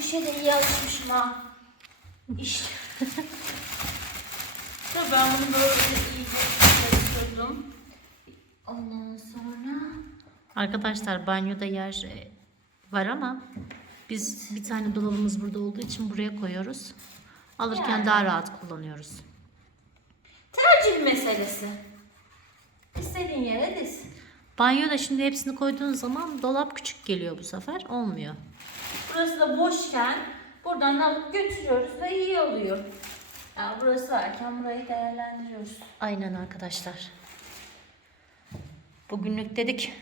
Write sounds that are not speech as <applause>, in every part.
işe de iyi alışmışım ha. İşte. Dur ben bunu böyle iyice karıştırdım. Ondan sonra... Arkadaşlar banyoda yer e, var ama biz bir tane dolabımız burada olduğu için buraya koyuyoruz. Alırken Yani. daha rahat kullanıyoruz. Tercih meselesi. İstediğin yere diz. Banyoda şimdi hepsini koyduğun zaman dolap küçük geliyor bu sefer. Olmuyor. Burası da boşken buradan alıp götürüyoruz ve iyi oluyor. Yani burası varken burayı değerlendiriyoruz. Aynen arkadaşlar. Bugünlük dedik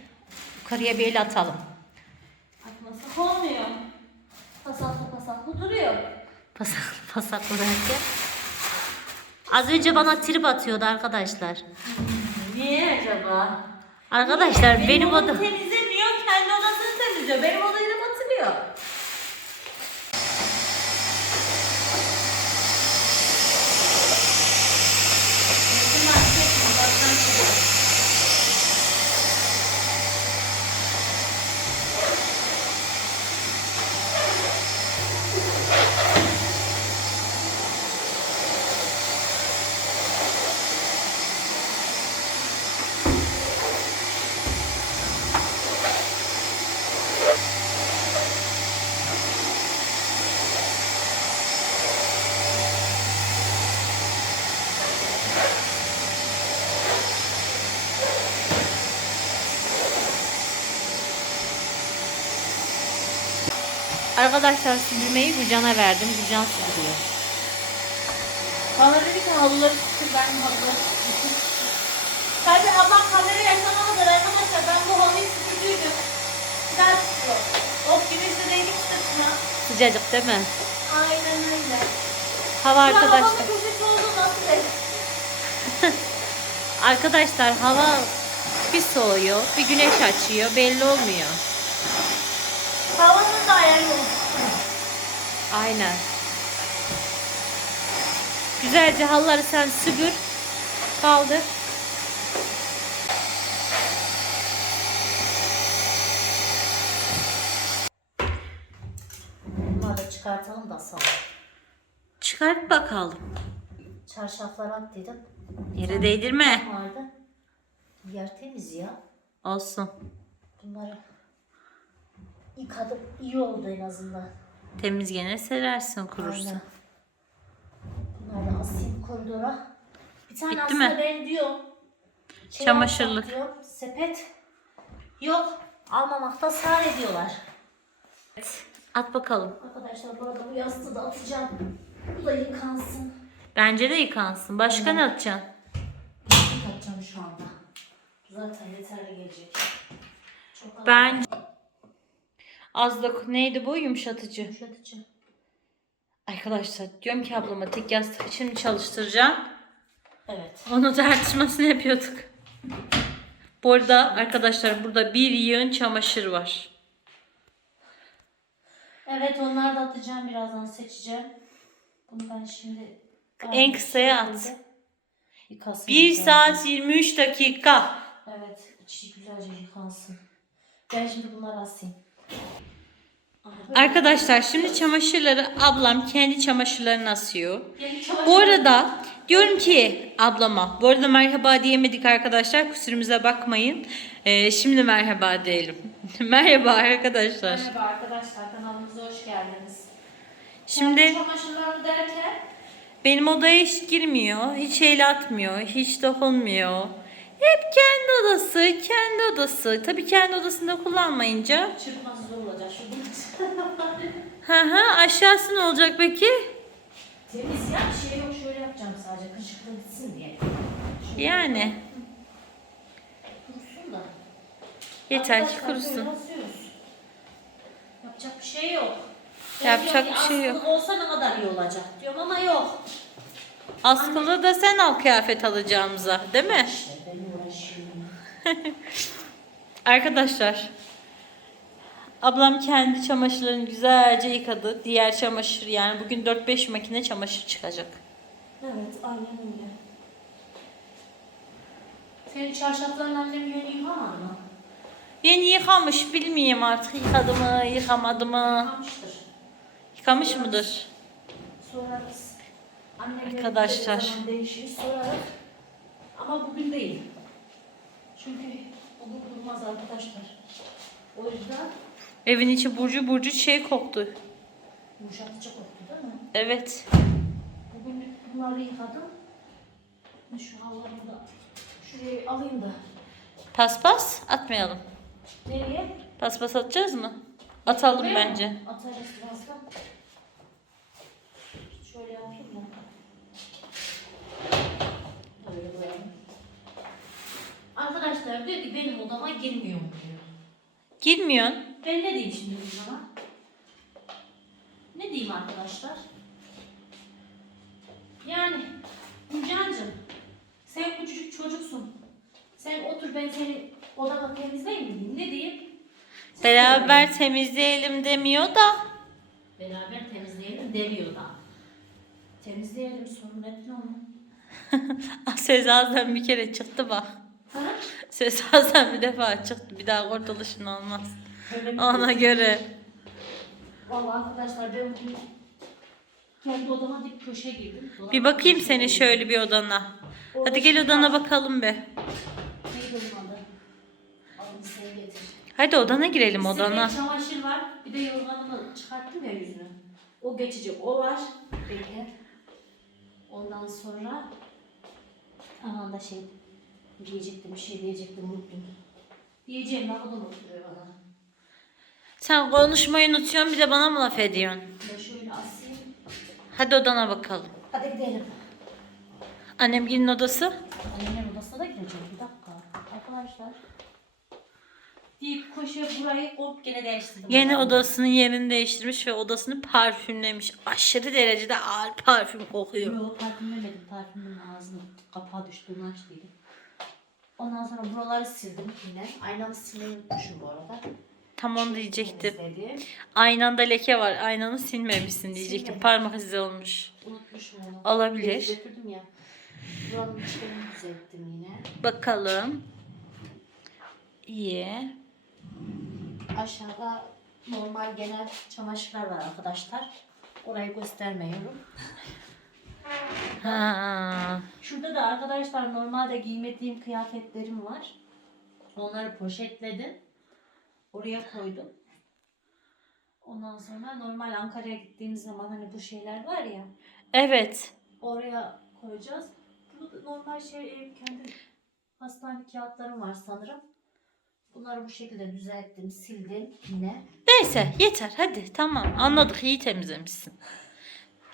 yukarıya bir el atalım. Atmasak olmuyor. Pasaklı pasaklı duruyor. Pasak, pasaklı derken. Az önce bana trip atıyordu arkadaşlar. Niye acaba? Arkadaşlar Benim, benim, odam... temizlemiyor, kendi odasını temizliyor. Benim odayı da batırıyor. Arkadaşlar süpürmeyi Gülcan'a verdim. Gülcan süpürüyor. Bana dedi ki halıları süpür, ben halıları süpür. Tabii ablam kamerayı açana kadar arkadaşlar ben bu halıyı süpürdüydüm. Güzel tutuyor. Ok gibi üstündeydik sırtına. Sıcacık değil mi? Aynen öyle. Hava Ulan arkadaşlar. köşesi oldu nasıl dedi. <laughs> Arkadaşlar hava bir soğuyor, bir güneş açıyor. Belli olmuyor. Havanın da ayarı. Aynen. Güzelce halları sen süpür. Kaldır. Bunları da çıkartalım da sana. Çıkart bakalım. Çarşafları at dedim. Yere değdirme. Vardı. Yer temiz ya. Olsun. Bunları yıkadım. iyi oldu en azından. Temiz gene serersin kurursa. Aynen. Bunları da asayım koridora. Bir tane Bitti aslında mi? ben diyor. şey Çamaşırlık. alsam diyor, sepet. Yok. Almamakta ısrar ediyorlar. At bakalım. Arkadaşlar bu arada bu yastığı da atacağım. Bu da yıkansın. Bence de yıkansın. Başka ne atacaksın? Atacağım şu anda. Zaten yeterli gelecek. Çok az Ben az da neydi bu yumuşatıcı. yumuşatıcı. Arkadaşlar diyorum ki ablama tek yastık için çalıştıracağım? Evet. Onu tartışmasını yapıyorduk. Bu arada arkadaşlar burada bir yığın çamaşır var. Evet onları da atacağım birazdan seçeceğim. Bunu ben şimdi En kısaya at. şekilde Yıkasın 1 güzelce. saat 23 dakika. Evet içi güzelce yıkansın. Ben şimdi bunları asayım. Arkadaşlar şimdi çamaşırları ablam kendi çamaşırlarını asıyor. Bu arada diyorum ki ablama, bu arada merhaba diyemedik arkadaşlar kusurumuza bakmayın. Ee, şimdi merhaba diyelim. <laughs> merhaba arkadaşlar. Merhaba arkadaşlar kanalımıza hoş geldiniz. Şimdi Kendi çamaşırlarını derken benim odaya hiç girmiyor, hiç el atmıyor, hiç dokunmuyor. Hep kendi odası, kendi odası. Tabii kendi odasında kullanmayınca. çırpması zor olacak. Hı hı aşağısı ne olacak peki? Temiz ya şey yok şöyle yapacağım sadece kışıklı gitsin diye. Şöyle Yani Kurusun da. yeter ki Arkadaşlar böyle kurusun. basıyoruz. Yapacak bir şey yok. Yapacak diyorum bir şey yok. askılık olsa ne kadar iyi olacak diyorum ama yok. Askılı da sen al kıyafet alacağımıza değil mi? İşte ben uğraşıyorum. <laughs> Arkadaşlar ablam kendi çamaşırlarını güzelce yıkadı. Diğer çamaşır yani bugün 4-5 makine çamaşır çıkacak. Evet aynen öyle. Senin çarşafların annem yeni yıkamar mı? Yeni yıkamış bilmiyorum artık yıkadı mı yıkamadı mı. Yıkamıştır. Çıkamış mıdır? Sorarız. Annemlerin Arkadaşlar. değişir sorarız. Ama bugün değil. Çünkü bugün durmaz arkadaşlar. O yüzden Evin içi burcu burcu şey koktu. yumuşatıcı koktu değil mi? Evet. Bugün bunları yıkadım. Şu havlarını da şuraya alayım da. Paspas atmayalım. Nereye? Paspas atacağız mı? Atalım Buraya mı? bence. Atarız birazdan. Şöyle yapayım da. Böyle koyalım. Arkadaşlar diyor ki benim odama girmiyor mu diyor. Girmiyorsun. Ben ne diyeyim şimdi bunlara? Ne diyeyim arkadaşlar? Yani Gülcan'cığım sen küçücük çocuksun. Sen otur ben seni odada temizleyeyim mi diyeyim? Ne diyeyim? Siz. Beraber temizleyelim demiyor da. Beraber temizleyelim demiyor da. Temizleyelim sorun etme onu. <laughs> Ses ağzından bir kere çıktı bak. Ses ağzından bir defa çıktı. Bir daha kurtuluşun olmaz. Ona göre. Vallahi arkadaşlar ben bugün kendi odama dik köşe girdim. Dolap- Bir bakayım seni şöyle bir odana. Hadi gel odana bakalım be. Neydi onun adı? Alın size getir. Hadi odana girelim odana. Sepet çamaşır var. Bir de yorganımı çıkarttım ya yüzünü. O geçici. O var. Bekle. Ondan sonra Aman da şey diyecektim bir şey diyecektim unuttum. Diyeceğim lafı da unutturuyor bana. Sen konuşmayı unutuyorsun bir de bana mı laf ediyorsun? Ben şöyle asayım. Hadi odana bakalım. Hadi gidelim. Annemgilin odası. Annemin odasına da gireceğim. Bir dakika. Arkadaşlar. Deyip koşuyor burayı hop gene değiştirdim. Yeni Odamı. odasının yerini değiştirmiş ve odasını parfümlemiş. Aşırı derecede ağır parfüm kokuyor. Yok parfümlemedim. Parfümün ağzının kapağı düştüğünü açtıydım. Ondan sonra buraları sildim yine. Aynamı silmeyi unutmuşum bu arada. Tam onu diyecektim. Temizledim. Aynanda leke var. Aynanı silmemişsin diyecektim. Silmedim. Parmak izi olmuş. Unutmuşum onu. Olabilir. Götürdüm ya. Buranın içlerini düzelttim yine. Bakalım. İyi. Aşağıda normal genel çamaşırlar var arkadaşlar. Orayı göstermiyorum. Ha. Şurada da arkadaşlar normalde giymediğim kıyafetlerim var. Onları poşetledim. Oraya koydum. Ondan sonra normal Ankara'ya gittiğimiz zaman hani bu şeyler var ya. Evet. Oraya koyacağız. Bu da normal şey kendi hastane kağıtlarım var sanırım. Bunları bu şekilde düzelttim, sildim yine. Neyse yeter hadi tamam anladık iyi temizlemişsin.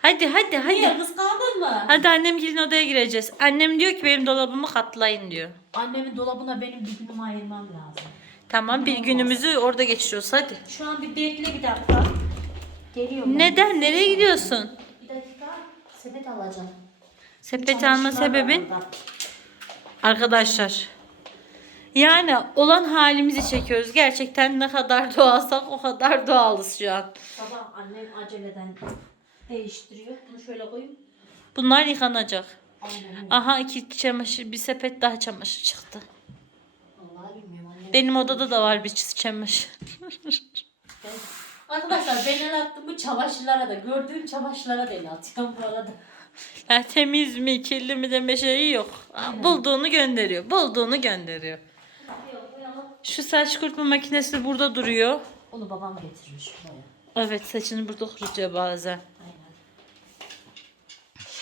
Hadi hadi hadi. Niye kıskandın mı? Hadi annemgilin odaya gireceğiz. Annem diyor ki benim dolabımı katlayın diyor. Annemin dolabına benim bir günümü ayırmam lazım. Tamam bir günümüzü orada geçiriyoruz hadi. Şu an bir bekle bir dakika. Geliyorum. Neden? Nereye gidiyorsun? Bir dakika sepet alacağım. Sepet alma Çamaşırlar var sebebin? orada. Arkadaşlar. Yani olan halimizi çekiyoruz. Gerçekten ne kadar doğalsak o kadar doğalız şu an. Sabah annem aceleden değiştiriyor. Bunu şöyle koyayım. Bunlar yıkanacak. Aynen. Aha iki çamaşır, bir sepet daha çamaşır çıktı. Vallahi bilmiyorum annem. Benim odada da var bir çamaşır. Ben- Arkadaşlar ben el attım bu çamaşırlara da. Gördüğüm çamaşırlara da el atıyorum bu arada. Ya temiz mi, kirli mi deme şeyi yok. Bulduğunu gönderiyor. Bulduğunu gönderiyor. Şu saç kurutma makinesi burada duruyor. Onu babam getirmiş buraya. Evet saçını burada kurutuyor bazen.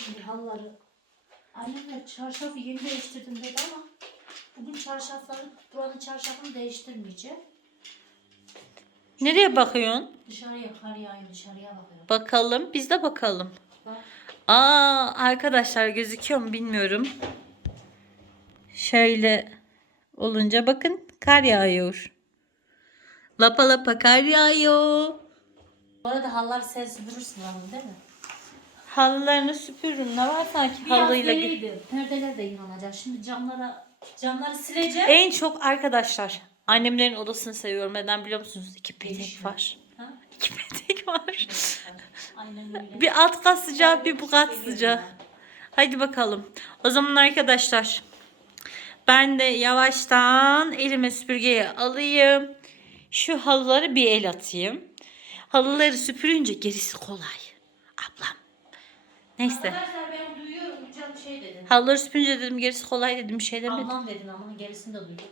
Şimdi halıları annemle çarşafı yeni değiştirdim dedi ama bugün çarşafları buranın çarşafını değiştirmeyeceğim. Nereye bakıyorsun? Dışarıya kar yağıyor dışarıya bakıyorum. Bakalım. Biz de bakalım. Bak. Aa arkadaşlar gözüküyor mu bilmiyorum. Şöyle olunca bakın kar yağıyor. Lapa lapa kar yağıyor. Bu arada halıları sen süpürürsün hanım değil mi? Halılarını süpürürüm. Ne var sanki Biraz halıyla? deliydi. Perdeler de yıkanacak. Şimdi camlara camları sileceğim. En çok arkadaşlar annemlerin odasını seviyorum. Neden biliyor musunuz? İki petek var. Ha? İki petek var. Aynen öyle. <laughs> Bir alt kat sıcak bir bu kat ben. Hadi bakalım. O zaman arkadaşlar ben de yavaştan elime süpürgeyi alayım. Şu halıları bir el atayım. Halıları süpürünce gerisi kolay. Neyse. Arkadaşlar ben duyuyorum. Can şey dedi. Halıları süpürünce dedim gerisi kolay dedim bir şey demedim. Ablam dedin ama gerisini de duydum.